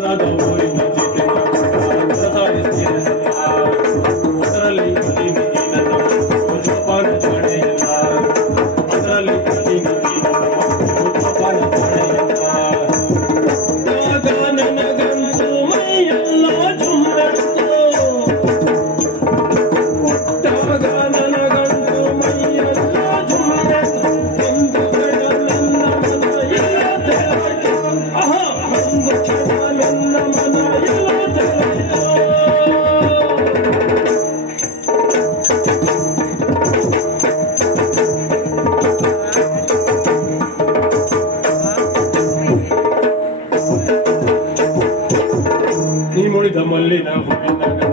রাজা ನೀ ಮುಳಿದ ಮಲ್ಲಿನ ಹೂವಿನ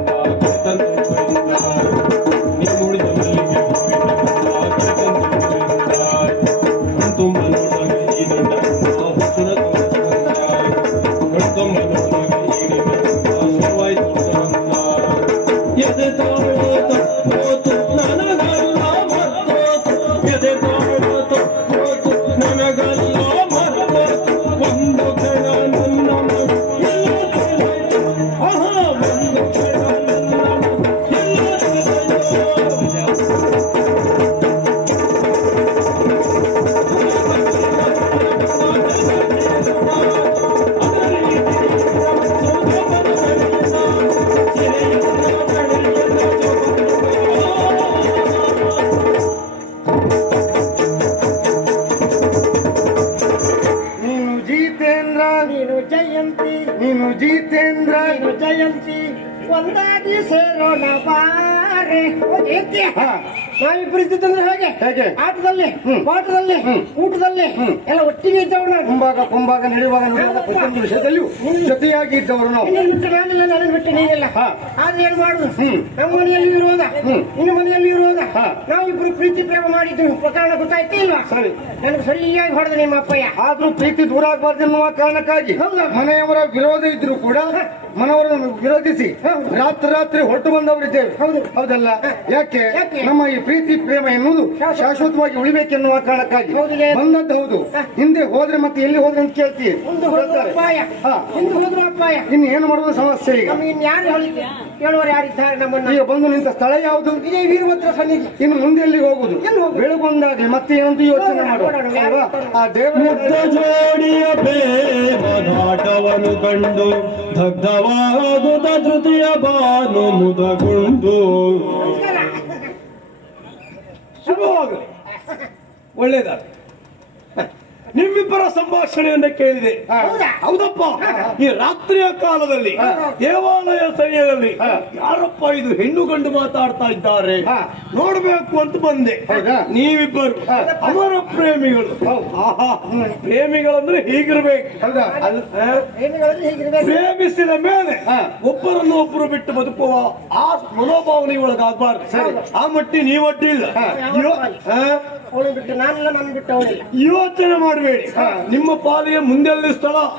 ಜಯಂತಿ ನೀನು ಜಿತೇಂದ್ರ ನೀನು ಜಯಂತಿ ಒಂದಾಗಿ ಸೇರೋಣ ಬಾರೆ. ನಾವಿಬ್ರು ಇದ್ದಿದ್ದಂದ್ರೆ ಹೇಗೆ? ಹೇಗೆ? ಆಟದಲ್ಲಿ. ಪಾಠದಲ್ಲಿ ಊಟದಲ್ಲಿ ಎಲ್ಲ ಒಟ್ಟಿಗೆ ಇದ್ದವ್ರು ಕುಂಬಾಗ ಕುಂಭಾಗ ಕುಂಭಾಗ ನಡೆಯುವಾಗ ನಡೆಯುವಾಗ ಪ್ರತಿಯೊಂದು ವಿಷಯದಲ್ಲಿಯೂ ಜೊತೆಯಾಗಿ ಇದ್ದವರು ನಾವು. ನಿನ್ನ ನಾನಿಲ್ಲ ನನಗೆ ಬಿಟ್ಟು ನೀನಿಲ್ಲ ಹಾ. ಆದ್ರೆ ಏನ್ ಮಾಡುದು? ನಮ್ಮ ಮನೆಯಲ್ಲಿ ಇರುವುದ ಹ್ಮ್. ನಿನ್ನ ಮನೆಯಲ್ಲಿ ಇರುವುದ ಹಾ. ನಾವಿಬ್ರು ಪ್ರೀತಿ ಪ್ರೇಮ ಮಾಡಿದ್ದು. ಪ್ರಕರಣ ಗೊತ್ತಾಯ್ತು ಇಲ್ವಾ? ಸರಿ. ನನಗೆ ಸರಿಯಾಗಿ ಹೊಡೆದ ನಿಮ್ಮ ಅಪ್ಪಯ್ಯ. ಆದ್ರೂ ಪ್ರೀತಿ ದೂರ ಆಗ್ಬಾರ್ದು ಎನ್ನುವ ಕಾರಣಕ್ಕಾಗಿ. ಮನೆಯವರ ವಿರೋಧ ಇದ್ರು ಕೂಡ ಮನವರನ್ನು ವಿರೋಧಿಸಿ ರಾತ್ರಿ ರಾತ್ರಿ ಹೊಟ್ಟು ಬಂದವರಿದ್ದೇವೆ. ಹೌದು. ಹೌದಲ್ಲ? ಯಾಕೆ? ನಮ್ಮ ಈ ಪ್ರೀತಿ ಪ್ರೇಮ ಎನ್ನುವುದು ಶಾಶ್ವತ. ಶಾಶ್ವತವಾಗಿ ಉಳಿಬೇಕೆನ್ನುವ ಕಾರಣಕ್ಕಾಗಿ. ಬಂದದ್ದು ಹೌದು ಹಿಂದೆ ಹೋದ್ರೆ ಮತ್ತೆ ಎಲ್ಲಿ ಹೋದ್ರೆ ಅಂತ ಕೇಳ್ತೀವಿ ಇನ್ನು ಏನು ಮಾಡುವ ಸಮಸ್ಯೆ ಈಗ? ಹೇಳುವರು ಯಾರಿದ್ದಾರೆ ನಮ್ಮನ್ನ? ಈಗ ಬಂದು ನಿಂತ ಸ್ಥಳ ಯಾವುದು? ಇದೇ ವೀರಭದ್ರ ಸನ್ನಿಧಿ. ಇನ್ನು ಮುಂದೆ ಎಲ್ಲಿ ಹೋಗುದು? ಬೆಳಗೊಂದಾಗ್ಲಿ ಮತ್ತೆ ಏನಂತ ಯೋಚನೆ ಮಾಡುವ? ಆ ದೇವರ ಮುಗ್ಧ ಜೋಡಿಯ ಕಂಡು ದಗ್ಧವಾಗುತ್ತ ತೃತೀಯ ಬಾನು ಮುದಗೊಂಡು. ಶುಭವಾಗಲಿ. ಒಳ್ಳೇದಾಗಲಿ. ನಿಮ್ಮಿಬ್ಬರ ಸಂಭಾಷಣೆಯನ್ನ ಕೇಳಿದೆ. ಹೌದಾ? ಹೌದಪ್ಪ. ಈ ರಾತ್ರಿಯ ಕಾಲದಲ್ಲಿ ದೇವಾಲಯ ಸಮಯದಲ್ಲಿ ಯಾರಪ್ಪ ಇದು ಹೆಣ್ಣು ಗಂಡು ಮಾತಾಡ್ತಾ ಇದ್ದಾರೆ. ನೋಡ್ಬೇಕು ಅಂತ ಬಂದೆ? ನೀವಿಬ್ಬರು. ಅಮರ ಪ್ರೇಮಿಗಳು. ಪ್ರೇಮಿಗಳಂದ್ರೆ ಹೀಗಿರ್ಬೇಕು. ಪ್ರೇಮಿಸಿದ ಮೇಲೆ. ಒಬ್ಬರನ್ನು ಒಬ್ಬರು ಬಿಟ್ಟು ಬದುಕುವ ಆ ಮನೋಭಾವನೆ ಒಳಗಾಗಬಾರ್ದು. ಆ ಮಟ್ಟಿ ನೀವಟ್ಟಿಲ್ಲ ಯೋಚನೆ ಇಲ್ಲ ಮಾಡಬೇಡಿ ನಿಮ್ಮ ಪಾಲಿಗೆ ಮುಂದೆಲ್ಲಿ ಸ್ಥಳ